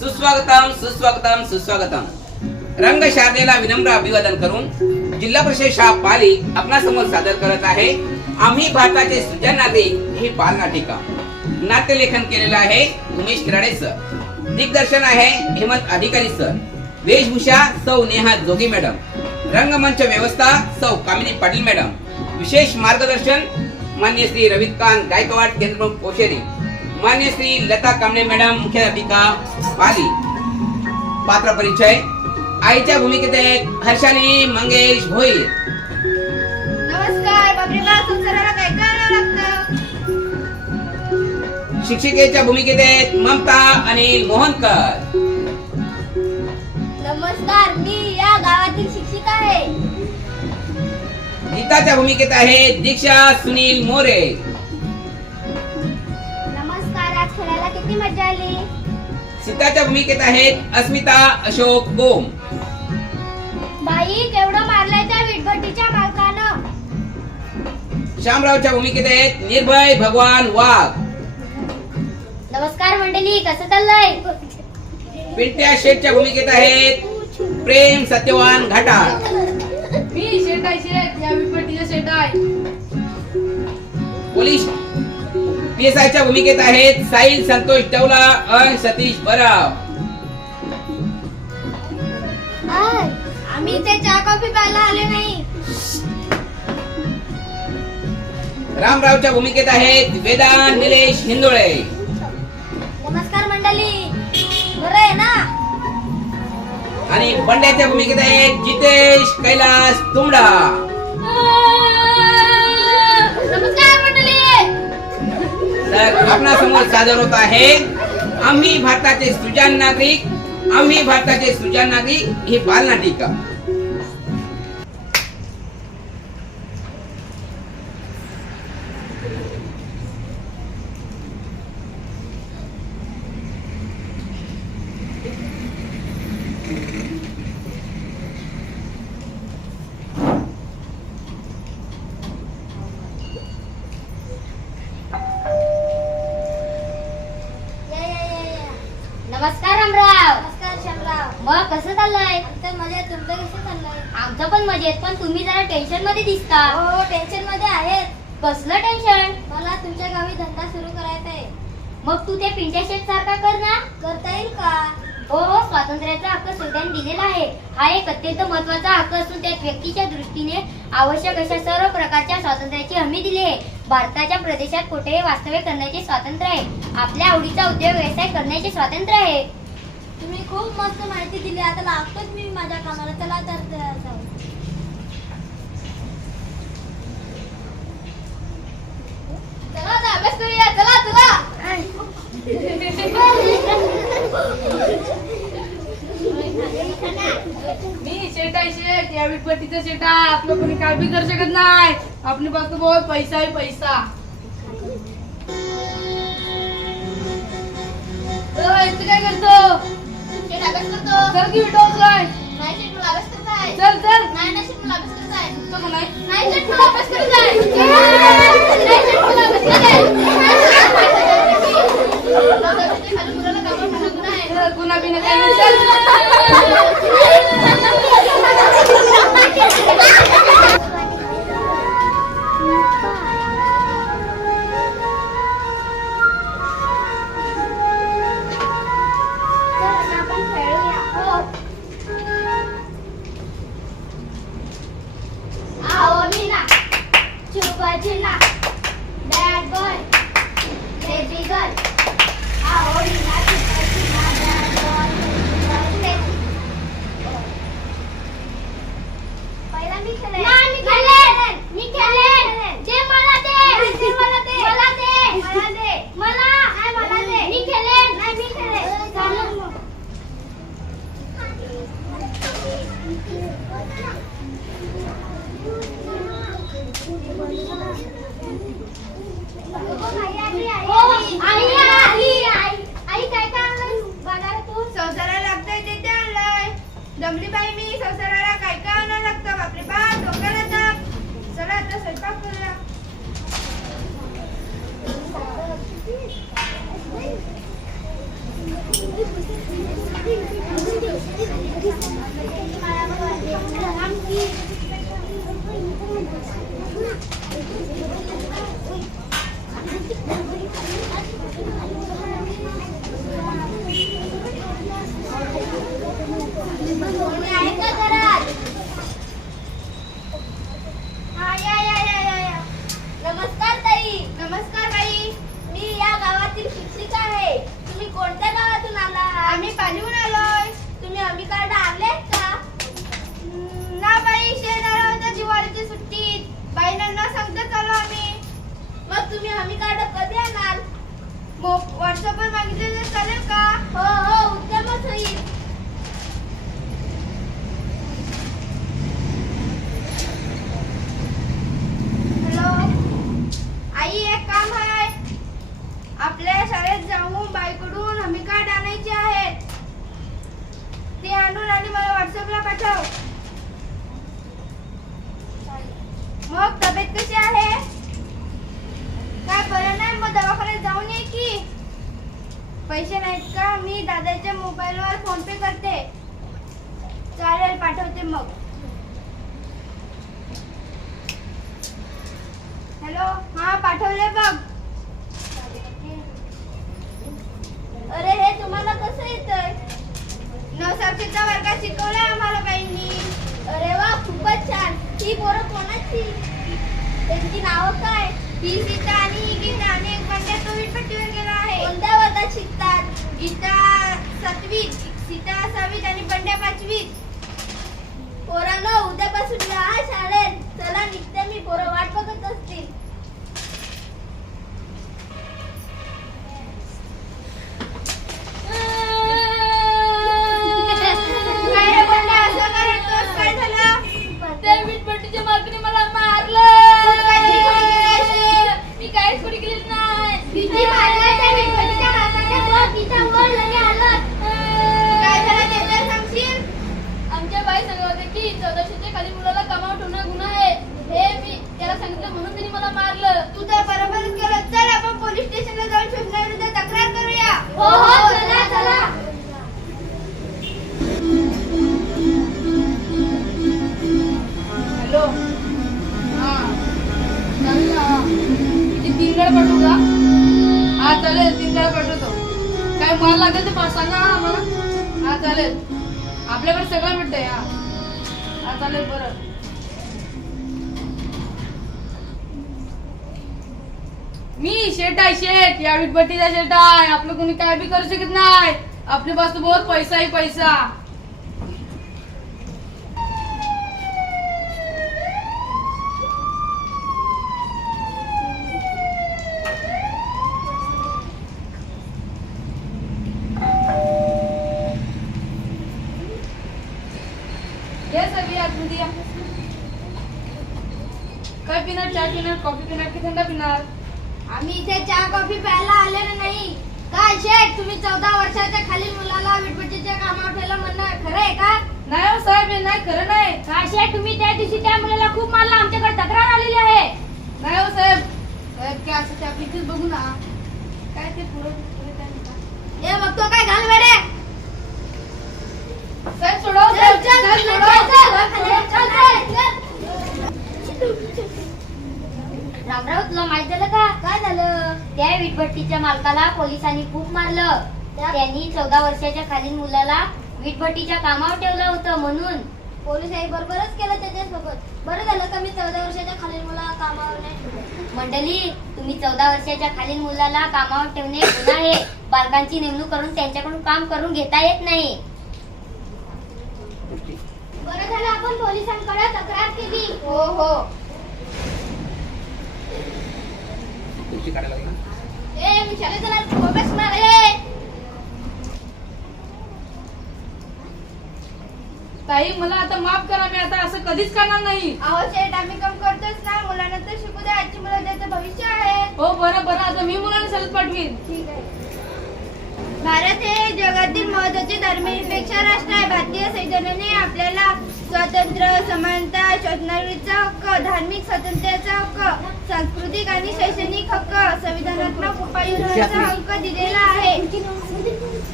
सुस्वागतम सुस्वागतम सुस्वागतम. रंग शारदेला विनम्र अभिवादन करून जिल्हा परिषद शाह पाली आपणासमोर सादर करत आहे. आम्ही भारताचे सृजन नागरिक ही बालनाटिका नाट्यलेखन केलेलं आहे उमेश किराडे सर. दिग्दर्शन आहे हेमंत अधिकारी सर. वेशभूषा सौ नेहा जोगी मॅडम. रंगमंच व्यवस्था सौ कामिनी पाटील मॅडम. विशेष मार्गदर्शन मान्य श्री रविकांत गायकवाड केंद्र कोशेरी मान्य श्री लता कांबळे मॅडम मुख्याध्यापिका पाली. पात्र परिचय. आईच्या भूमिकेत आहेत हर्षाली मंगेश भोईर. नमस्कार बापरे बा संसाराला काय काय लागतं? शिक्षिकेच्या भूमिकेत आहेत ममता अनिल मोहनकर. नमस्कार मी या गावातील शिक्षिका आहे. गीताच्या भूमिकेत आहेत दीक्षा सुनील मोरे. किती मजा आली? सीताच्या भूमिकेत आहेत अस्मिता अशोक गोम. बाई केवढं मारलंय त्या वीटभट्टीच्या मालकानं. श्यामरावच्या भूमिकेत आहेत निर्भय भगवान वाघ. नमस्कार मंडळी कसं चाललंय? पिंट्या शेठच्या भूमिकेत आहेत प्रेम सत्यवान घाटाळ. मी शेट आहे शेट या शेट आहे. पोलीस पीएसआय च्या भूमिकेत आहेत साहिल संतोष टवला अन सतीश बराव. आम्ही इथे चहा कॉफी प्यायला आले नाही. रामरावच्या भूमिकेत आहेत वेदांत निलेश हिंदोळे. नमस्कार मंडळी. बरं आहे ना? आणि बंड्याच्या भूमिकेत आहेत जितेश कैलास तुंबडा आपणासमोर सादर होत आहे आम्ही भारताचे सुजान नागरिक आम्ही भारताचे सुजान नागरिक ही बालनाटिका. नमस्कार श्यामराव. मग कसं चाललंय? तर मजेत तुमचं कसं चाललंय? आमचं पण मजेत पण तुम्ही जरा टेन्शनमध्ये दिसता. हो टेन्शनमध्ये आहेत. कसलं टेन्शन मला तुमच्या गावी धंदा सुरू करायचा आहे. मग तू ते पिंट्या शेट सारखा कर ना. करता येईल का? हो हो स्वातंत्र्याचा हक्क संविधान दिलेला आहे. हा एक अत्यंत महत्त्वाचा हक्क असून त्या व्यक्तीच्या दृष्टीने आवश्यक अशा सर्व प्रकारच्या स्वातंत्र्याची हमी दिली आहे. भारताच्या प्रदेशात कुठेही वास्तव्य करण्याचे स्वातंत्र्य आहे. आपल्या आवडीचा उद्योग व्यवसाय करण्याचे स्वातंत्र्य आहे. तुम्ही खूप मस्त माहिती दिली. आता लागतोच मी माझ्या कामाला. चला तर जाऊ. चला आता अभ्यास करूया. चला चला. मी शेट शेट. या विपट्टीचा आपलं कोणी काय बी करू शकत नाही. आपली फक्त बहुत पैसा आहे पैसा. तू काय करतो? चल की उचलाय नाही शेट मला अभ्यास करायचा आहे चल चल नाही नाही शेट मला अभ्यास करायचा आहे तो का नाही नाही शेट मला अभ्यास करायचा आहे नाही शेट मला अभ्यास करायचा आहे चल, पुन्हा बिना काय नाही, चल Cina. जमली बाई मी संसाराला काय काय आणायला लागतं बापरे बा डोक्याला ताप चला आता स्वयंपाक करूया Thank you. कोणी आहे का घरात हा या या या या या नमस्कार ताई नमस्कार बाई मी या गावातील शिक्षिका आहे तुम्ही कोणत्या गावातून आला आम्ही पालीहून आलोय तुम्ही हमी कार्ड आणलेत का हम्म, ना बाई शेण आला होता दिवाळीच्या सुट्टीत बाईंना न सांगताच आलो आम्ही मग तुम्ही हमी कार्ड कधी आणाल व्हॉट्सअपवर मागितलं तर चालेल का हो हो उत्तमच होईल हॅलो आई एक काम आहे आपल्या शाळेत जाऊन बाईकडून हमी कार्ड आणायचे आहेत ते आणून आणि मला व्हॉट्सअपला पाठव मग तब्येत कशी आहे काय बरं नाही मग दवाखान्यात जाऊन ये की पैसे मी दादाच्या मोबाईलवर फोन पे करते. चालेल पाठवते मग. हॅलो हा पाठवले बघ. अरे हे तुम्हाला कसं येतंय? नवसाक्षीचा वर्गात शिकवलाय आम्हाला बाईंनी. अरे वा खूपच छान. ही पोरं कोणाची? त्यांची नावं काय? ही सीता आणि ही गीता आणि एक बंड्या तो विटपट्टीवर गेला आहे कोणत्या वर्गात शिकतात गीता सातवीत सीता सहावीत आणि बंड्या पाचवीत पोरांनो उद्यापासून या शाळेत चला निघते मी पोरं वाट बघत असतील काय रे बंड्या असं का रडतोस? काय झालं त्या वीटभट्टीच्या मालकीने मला तू मारलं काय खोडी केली अशी? मी काहीच खोडी केली नाही किती मारलं त्या गणपतीच्या मालकाने वर तिचा वर लगे आलं काय झालं ते तर सांगशील आमच्या बाई सांगत होते की चौदाशेच्या खाली मुलाला कामावर ठेवणं गुन्हा आहे. हे मी त्याला सांगितलं म्हणून त्यांनी मला मारलं. तू तर बरोबरच केलं. चल आपण पोलीस स्टेशनला जाऊन शोधण्याविरुद्ध तक्रार करूया. हो हो चला चला. हॅलो. हा. किती तीन गाड्या पाठवू का? हा चालेल तीन गाड्या पाठवतो. काय माल लागेल ते सांगा हा आम्हाला. हा चालेल. आपल्याकडे सगळं भेटतंय हा. बरं. मी शेट आहे शेट. या वीटभट्टीचा शेट आहे. आपलं कोणी काय बी करू शकत नाही. आपल्या पास बहुत पैसा ही पैसा. ये सगळी आतमध्ये या काय पिणार चहा पिणार कॉफी पिणार की थंडा पिणार आम्ही इथे चहा कॉफी प्यायला आलेलो नाही. काय शेठ तुम्ही चौदा वर्षाच्या खालील मुलाला विटपट्टीच्या कामावर ठेवलं म्हणणं खरं आहे का? नाही हो साहेब हे नाही खरं नाही. तुम्ही त्या दिवशी त्या मुलाला खूप मारलं आमच्याकडे तक्रार आलेली आहे नाही हो साहेब साहेब काय असं ते आपली इथेच बघू ना काय ते पुढे पुढे काय म्हणतात? हे बघतो काय घाल वेडे साहेब सोडव चल, साहेब चल, साहेब, चल, सोडव. चल, चल, चल, चल. रामराव तुला माहीत झालं का काय झालं त्या वीटभट्टीच्या मालकाला पोलिसांनी खूप मारलं. त्यांनी चौदा वर्षाच्या खालील मुलाला वीटभट्टीच्या कामावर ठेवलं होतं म्हणून. पोलिसांनी बरोबरच केलं त्याच्यासोबत. बरं झालं का मी चौदा वर्षाच्या खालील मुला कामावर नाही ठेवलं. मंडळी तुम्ही चौदा वर्षाच्या खालील मुलाला कामावर ठेवणे गुन्हा आहे. बालकांची नेमणूक करून त्यांच्याकडून काम करून घेता येत नाही. बरं झालं आपण पोलिसांकडे तक्रार केली. हो हो. तुमची काढायला लागली ताई मला आता माफ करा मी आता असं कधीच करणार नाही. अहो शेठ आम्ही काम करतोच ना. मुलांना तर शिकू द्या. आजची मुलं त्याचं भविष्य आहे. हो बरं बरं. आता मी मुलांना शाळेत पाठवीन. ठीक आहे. भारत हे जगातील महत्त्वाचे धर्मनिरपेक्ष राष्ट्र आहे. भारतीय संविधानाने आपल्याला स्वातंत्र्य समानता शोधणारीचा हक्क धार्मिक स्वातंत्र्याचा सांस्कृतिक आणि शैक्षणिक हक्क संविधानात्मक उपाययोजनांचा हक्क दिलेला आहे.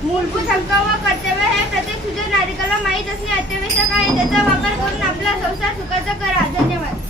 मूलभूत हक्क व कर्तव्य हे प्रत्येक सुद्धा नागरिकाला माहीत असणे अत्यावश्यक आहे. त्याचा वापर करून आपला संसार सुखाचा करा. धन्यवाद.